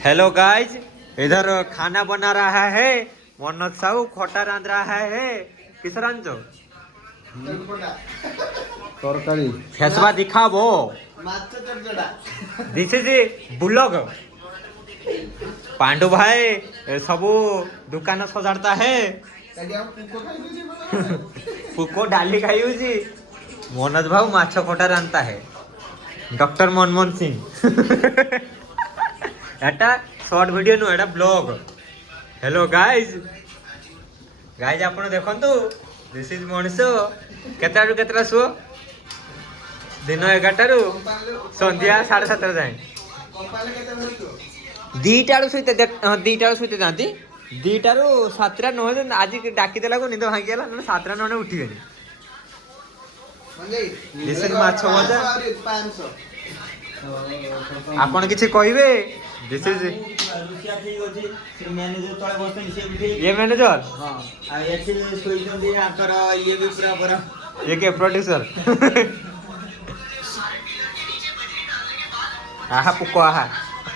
Hello guys, इधर खाना बना रहा है मनोज साहू, खोटा रांध रहा है। किस रांधो तरकारी फेसवा दिखा वो। This is blog. पांडु भाई सबू दुकान सजाड़ता है। पुको डाली खाई हुई। मनोज भाऊ माछ खोटा रांधता है। डॉक्टर मनमोहन सिंह। एटा शॉर्ट वीडियो नु एटा ब्लॉग। हेलो गाइज, गाइज आपण देखंतु दिस इज मनीष। केतारू केतरा शो दिन 11 रु संध्या 7:30 जाए। दीटारू सहित दीटारू सहित जाती। 2टारू 7टा न आज डाकी देला को निद भांगी गला न 7टा न उठिबेनी। दिस इज माछ मजा। आपण किछि कहिबे? दिस इज ये मैनेजर। ये के प्रोड्यूसर। आहा पुको आहा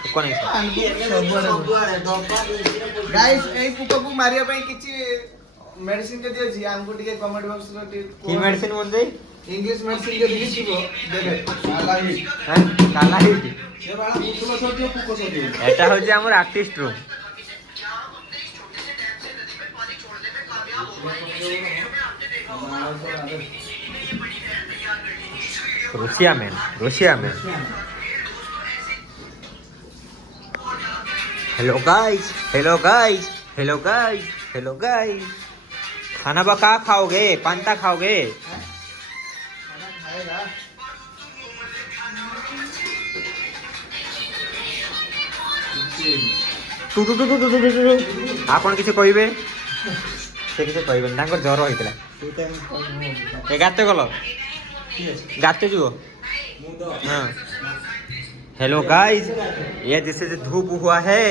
पुको नहीं गाइस ए पुको को मारिया पई किछि मेडिसिन के दियो जी हमको टिके कमेंट बॉक्स रे की मेडिसिन बोल दे। इंग्लिश मेडिसिन के दियो छिबो देखे काला हिट हैं काला हिट ये बाळा पुको छोटियो पुको छोटियो एटा हो जे हमर आर्टिस्ट रूम। रुसिया मैन रुसिया man. Hello guys hello guys hello guys hello guys. खाना बका खाओगे? पांता खाओगे? खाना खाएगा टू टू टू टू टू टू आपण किछ कहिबे? से किछ कहिबे तांको ज्वर होइतला। ए गाते गलो गाते जुओ। हां हेलो गाइस, ये जैसे धूप हुआ है,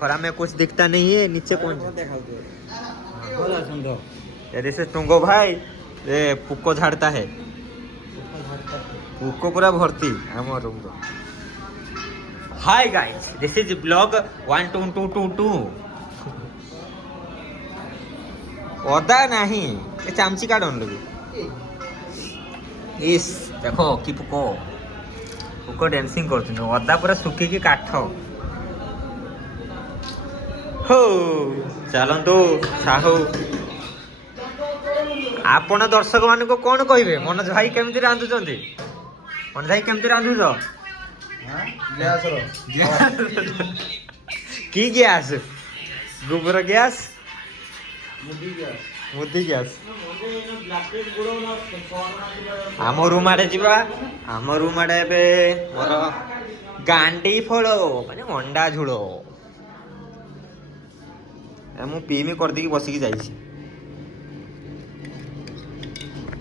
खरा में कुछ दिखता नहीं है। नीचे कौन ये जैसे टुंगो भाई ये पुको झाड़ता है। पुको पूरा भर्ती हम रूम को। Hi guys, this is blog 12222। ओदा नहीं ये चामची का डन लगे। इस देखो कि पुको पुको डांसिंग करथि न। ओदा पूरा सुखी की काठ हो। चलंतु साहू आपण दर्शक मान को कौन कहिबे? मनोज भाई केमति रांधु चंदी? मनोज भाई केमति रांधु छ? हां गैस रो की गैस? गोबर गैस मुदी गैस। आम रूम आड़े जीवा। आम रूम आड़े एबे मोर गांडी फल माने अंडा झोल मु पीमी कर दी बसिकी जाइछि।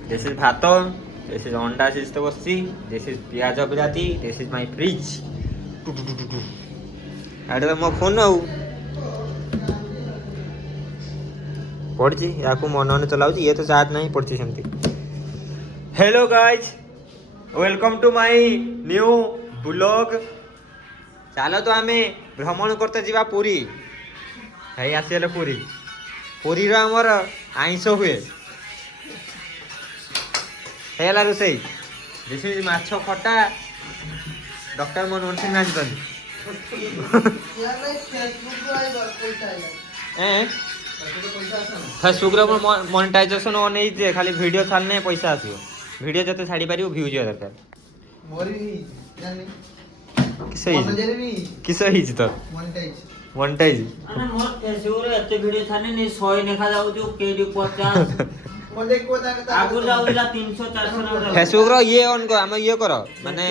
दिस इज भात, दिस इज अंडा सिस्ते बसछि, दिस इज प्याज बिलाती, दिस इज माय फ्रिज। आडे मो फोन आउ पड़ची या को मन मन चलाउची। ये तो चार्ज नहीं पड़ची सेमती। Hello guys, welcome to my new blog. चलो तो आमे भ्रमण करते जीवा पुरी। है आसीले पुरी। पुरी रो हमर आइंस हुए हेला रोसई। दिस इज माछो खटा। डॉक्टर मनमोहन सिंह नाचतन। फेसबुक रे मोनेटाइजेशन ऑन है जे खाली वीडियो छाड़ने पैसा आसीयो। वीडियो जते छाड़ी पारियो व्यूज हो दरकार। मोरी जानी किस हिज तो मोनेटाइज अरे मोर फेसबुक रे एते वीडियो छाने ने 100 देखा जाउ जो केडी 50 मोले को दाना आगु जाउला 300 400 ना। फेसबुक रो ये ऑन को हम ये करो माने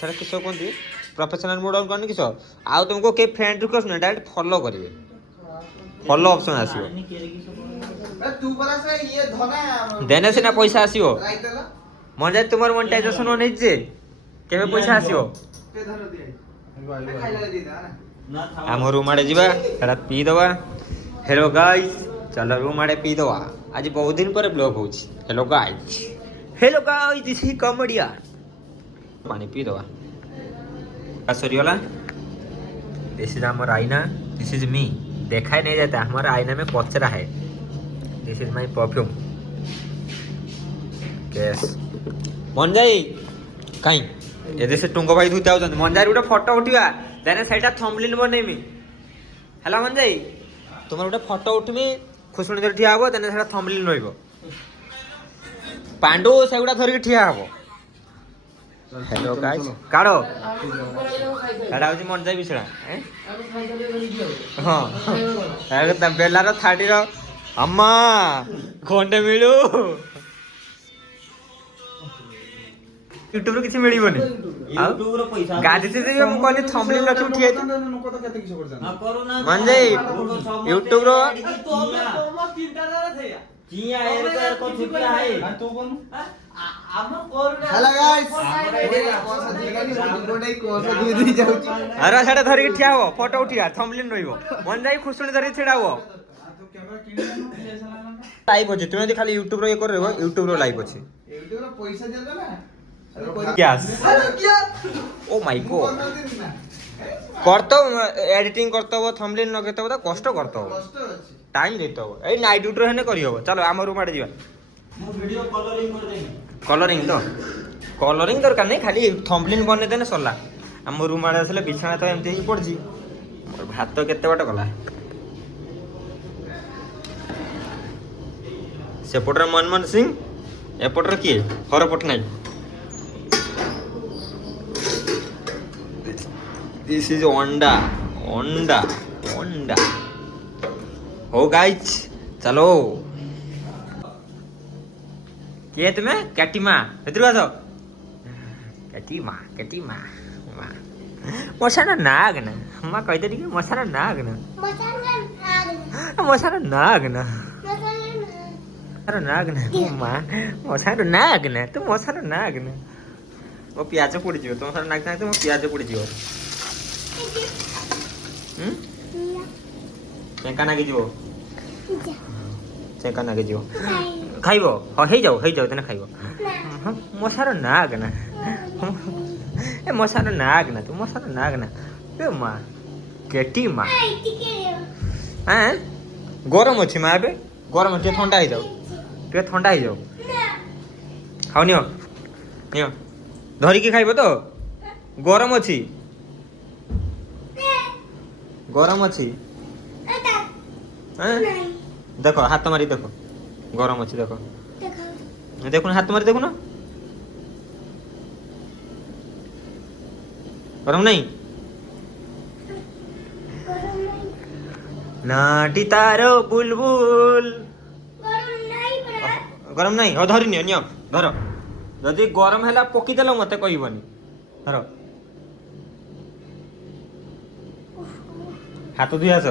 सेटा किसो कोंती प्रोफेशनल मोड ऑन करनी किसो आउ तुमको के फ्रेंड रिक्वेस्ट ना डायरेक्ट फॉलो करिवे। फॉलो ऑप्शन आसीयो। तू बरा से ये धना देने से ना पैसा आसीयो। राइट देला मन जाय तुमर मोनेटाइजेशन ऑन है जे केबे पैसा आसीयो। के धर दिए खाइला दे दा ना हम रूम आड़े जीवा एटा पी दवा। हेलो गाइस, चलो रूम आड़े पी दवा। आज बहुत दिन पर ब्लॉग होची। Hello guys this is comedian. पानी पी दवा। सरी वाला दिस इज आवर आईना, दिस इज मी। देखा ही नहीं जाता, हमारा आईना में पचरा है। This is my perfume. Case मन जाई कहीं ये से टुंग भाई धुते आउछन। मन जाई गोटे फोटो उठिबा देने सेटा थंबनेल बनेमी। हला मन जाई तुमर गोटे फोटो उठमी खुशुणी धरि ठिया हबो देने सेटा थंबनेल रहइबो। पांडु सेगुडा धरि ठिया हबो। हेलो गाइस काढो काढा होची मन जाई बिछड़ा हां अरे त बेलार थाडीर अम्मा खंडे मिलू यूट्यूब रे किछि मिलिबोनी यूट्यूब रे पैसा गाडी से जे हम कहली थंबनेल रखि उठिए नको तो केते किछ करछन हां करू ना मन जाई यूट्यूब रो जिया एर कर को छुटिया है तू कोन हम करू हेलो गाइस कोसा दिगनी गोडे कोसा दी जाउची अरे सेटा धरि ठिया हो फोटो उठिया थंबनेल रहइबो। मन जाई खुशुणी धरि छेडा हो तो कैमरा किने ना लाइव अछि तुमे खाली यूट्यूब रो ये करबो यूट्यूब रो लाइव अछि यूट्यूब रो पैसा देला ना यस क्या ओ माय गॉड करतो एडिटिंग करतो थंबनेल न केतो त कष्ट करतो कष्ट अछि टाइम देतो ए नाइट ड्यूटी हेने करी हो। चलो आम रूम आडे जीवा मो वीडियो कलरिंग कर देनी कलरिंग तो कलरिंग दरकार नहीं खाली थंबनेल बने देने सरला। आम रूम आडे आसले बिछाना तो एमती ही पड़जी मोर भात तो केते बाट गला सेपटर मनमोहन सिंह एपटर किए हर पटनायक। दिस इज ओंडा ओंडा ओंडा हो गाइस चलो किए तुम्हें कैटीमा इधर आसो कैटीमा कैटीमा मसारा नाग ना मां कहते ठीक मसारा नाग ना मसारा नाग ना मसारा नाग ना मां मसारा नाग ना तू मसारा नाग ना वो प्याज पड़ जियो तो मसारा नाग ना तो प्याज पड़ जियो चेका नागे जीवो चेका नागे जीवो खाइबो ह हे जाओ तने खाइबो मसारा नाग ना ए मसारा नाग ना तू मसारा नाग ना ए मां केटी मां हैं गरम अछि मां बे गरम टे ठंडा हो जाओ टे ठंडा हो जाओ खाओ नियो धरि की खाइबो तो गरम अछि गरम अछि देखो हाथ मारी देखो गरम अच्छी देखो देखो ना हाथ मारी देखो ना गरम नहीं नाटी तारो बुलबुल गरम नहीं हो धरी नियो धर जदि गरम हैला पकी देलो मते कहबनी धर हाथ धुई आस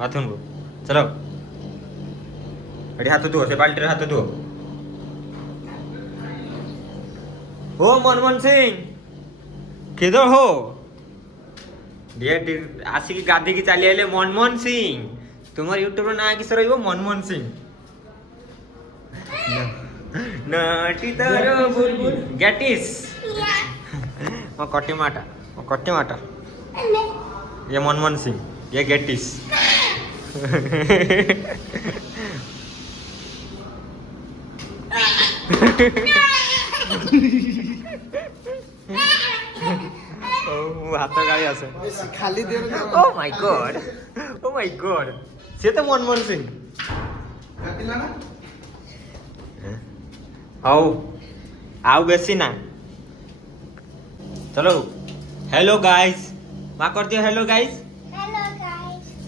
हाथ उनको चलो अरे हाथ धो से बाल्टी हाथ धो हो मनमोहन सिंह किधर हो आसिक गाधी की चली आइले मनमोहन सिंह तुम यूट्यूब ना किस रही मनमोहन सिंह नाटी तारो बुलबुल गेटिस मो कटी माटा ये मनमोहन सिंह ये गेटिस हाथ गाड़ी आसे खाली दे ओ माय गॉड से तो मनमोहन सिंह काटिला ना आओ बेसी ना चलो हेलो गाइस माँ कर दियो हेलो गाइस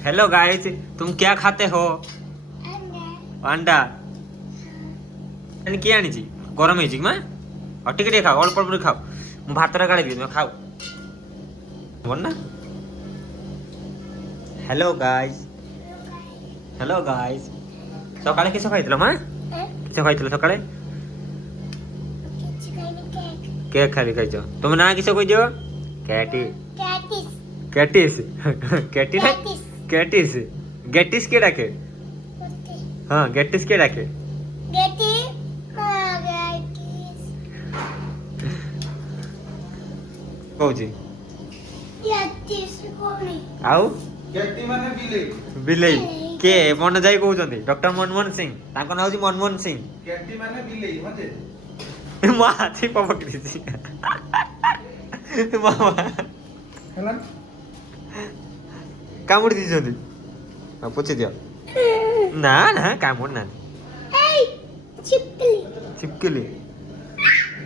हेलो गाइस तुम क्या खाते हो अंडा किए आनी गरम है माँ और टिके खाओ अल्प अल्प खाओ मु भात गाड़ी तुम खाओ बोल ना हेलो गाइस सकाळे किस खाइथिलो माँ किस खाइथिलो सकाळे केक खाली खाइछ तुम ना किस कहि दियो कैटिस गेटिस के डाके हाँ गेटिस के डाके कहूची ଆଉ କେଟି ମାନେ ବିଲେଇ ବିଲେଇ କିଏ ମନ ଯାଇ କହୁଛନ୍ତି ଡକ୍ଟର ମନମୋହନ ସିଂ ତାଙ୍କ ନାଁ ହଉଛି ମନମୋହନ ସିଂ କେଟି ମାନେ ବିଲେଇ ମତେ ମା ଆଛି ପବକିଛି ମାମା ହେଲା କାମୁଡ଼ି ଦେଇଛନ୍ତି ହଁ ପୋଛି ଦିଅ ନା ନା କାମୁଡ଼ି ନାହାନ୍ତି छिपकली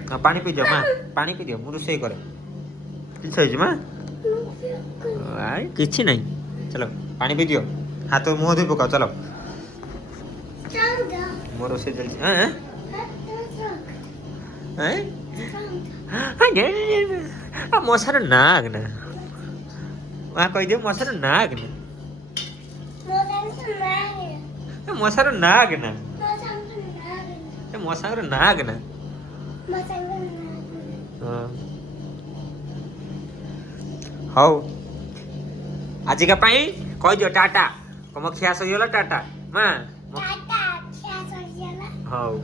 हाँ पानी पी जाओ माँ पानी पी दियो ମୁଁ ରୋଷେଇ କରେ କିଛି ହେଇଛି ମା ଆଇ କିଛି ନାହିଁ ଚଲ ପାଣି ପି ଦିଅ ହାତ ମୁହଁ ଧୋଇ ପକାଅ ଚଲ ମୋ ରୋଷେଇ ଚାଲିଛି ମଶାର ନାଗ ନା ମା କହିଦିଅ ମଶାର ନାଗ ନା ମଶାର ନାଗ ନା ମଶାଙ୍କର ନାଗ ନା ହଉ ଆଜିକା ପାଇଁ କହିଦିଅ ଟାଟା ତମ ଖିଆ ସରିଗଲା ଟାଟା ମା ହଉ